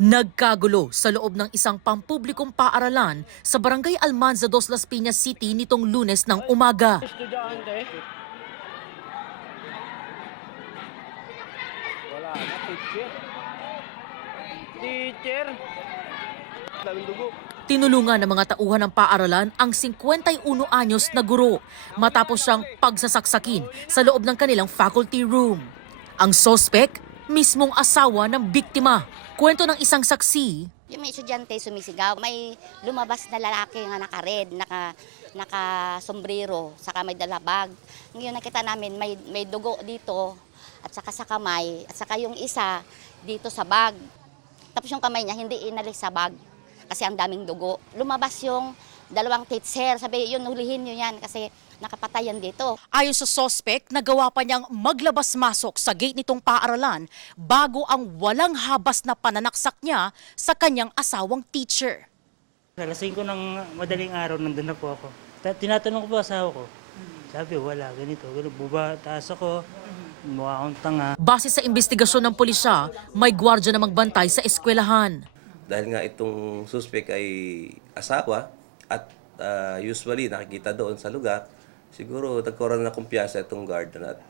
Nagkagulo sa loob ng isang pampublikong paaralan sa Barangay Almanza dos Las Piñas City nitong Lunes ng umaga. Estudyante. Wala na, teacher. Teacher. Daming dugo. Tinulungan ng mga tauhan ng paaralan ang 51 anyos na guro matapos siyang pagsasaksakin sa loob ng kanilang faculty room. Ang sospek, mismong asawa ng biktima. Kwento ng isang saksi, Yung may estudyante sumisigaw, may lumabas na lalaki nga naka-red, naka-sombrero, saka may dalabag. Ngayon nakita namin may dugo dito at saka sa kamay at saka yung isa dito sa bag. Tapos yung kamay niya hindi inalis sa bag kasi ang daming dugo. Lumabas yung dalawang teacher, sabi yun hulihin nyo yan kasi nakapatayan dito. ayon sa sospek, nagawa pa niyang maglabas-masok sa gate nitong paaralan bago ang walang habas na pananaksak niya sa kanyang asawang teacher. Alas 5 ng madaling araw, nandun na po ako. Tinatanong ko po asawa ko. Sabi, wala, ganito. Buba, taas ako, mukha akong tanga. Base sa investigasyon ng pulisya, may gwardiya na magbantay sa eskwelahan. Dahil nga itong suspect ay asawa at usually nakikita doon sa lugar, siguro nagkaroon na kumpiyansa itong guard at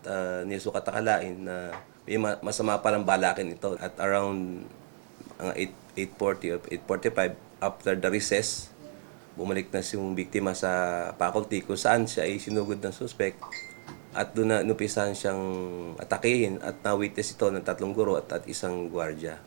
nisukat akalain na may masama palang balakin ito. At around 8:40 or 8:45, after the recess, bumalik na yung biktima sa faculty kung saan siya ay sinugod ng suspect at doon na inupisahan siyang atakihin at na-witness ito ng 3 guro at isang gwardiya.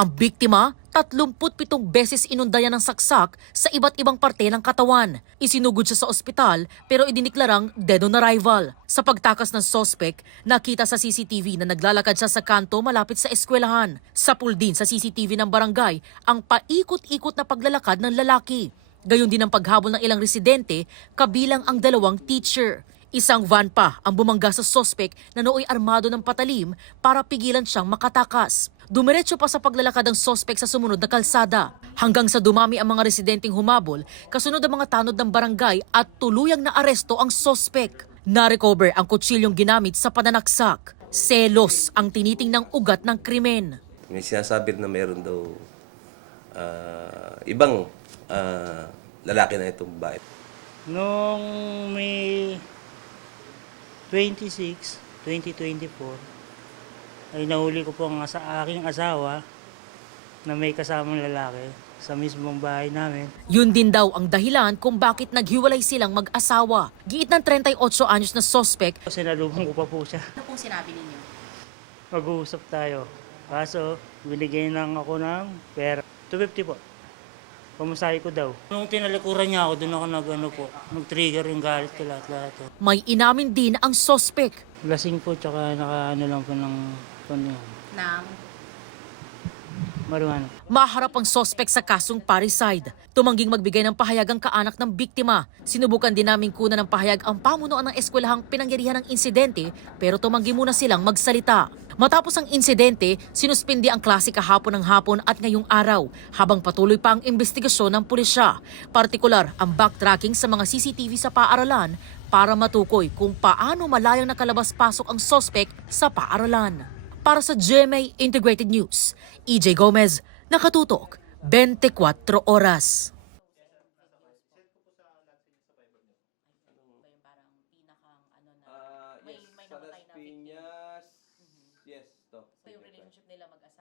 Ang biktima, 37 beses inundayan ng saksak sa iba't ibang parte ng katawan. Isinugod siya sa ospital pero idiniklarang dead on arrival. Sa pagtakas ng sospek, nakita sa CCTV na naglalakad siya sa kanto malapit sa eskwelahan. Sapul din sa CCTV ng barangay ang paikot-ikot na paglalakad ng lalaki. Gayon din ang paghabol ng ilang residente, kabilang ang 2 teacher. Isang van pa ang bumangga sa sospek na nooy armado ng patalim para pigilan siyang makatakas. Dumiretso pa sa paglalakad ng sospek sa sumunod na kalsada hanggang sa dumami ang mga residenteng humabol kasunod ang mga tanod ng barangay at tuluyang naaresto ang sospek. Na-recover ang kutsilyong ginamit sa pananaksak. Selos ang tinitingnang ugat ng krimen. May sinasabi na meron daw ibang lalaki na itong babae. Noong may 26, 2024, ay nahuli ko po ang aking asawa na may kasamang lalaki sa mismong bahay namin. Yun din daw ang dahilan kung bakit naghiwalay silang mag-asawa. Giit ng 38 anyos na sospek, Sinalubong ko pa po siya. ano pong sinabi ninyo? Mag-uusap tayo. Kaso, binigay lang ako ng pera. 250 po. Pamasahe ko daw. Nung tinalikuran niya ako, doon ako nag-trigger yung galit ko lahat. May inamin din ang sospek. Lasing po, tsaka naka-ano lang po ng marijuana. Maharap ang sospek sa kasong parricide. Tumangging magbigay ng pahayag ang kaanak ng biktima. Sinubukan din namin kunan ng pahayag ang pamunuan ng eskwelahang pinangyarihan ng insidente pero tumanggi muna silang magsalita. Matapos ang insidente, sinuspindi ang klase kahapon ng hapon at ngayong araw habang patuloy pa ang investigasyon ng pulisya. Partikular ang backtracking sa mga CCTV sa paaralan para matukoy kung paano malayang nakalabas-pasok ang sospek sa paaralan. Para sa GMA Integrated News, EJ Gomez, nakatutok, 24 oras. Yes, sa Las Piñas, yes, to. Relationship nila mag-asawa.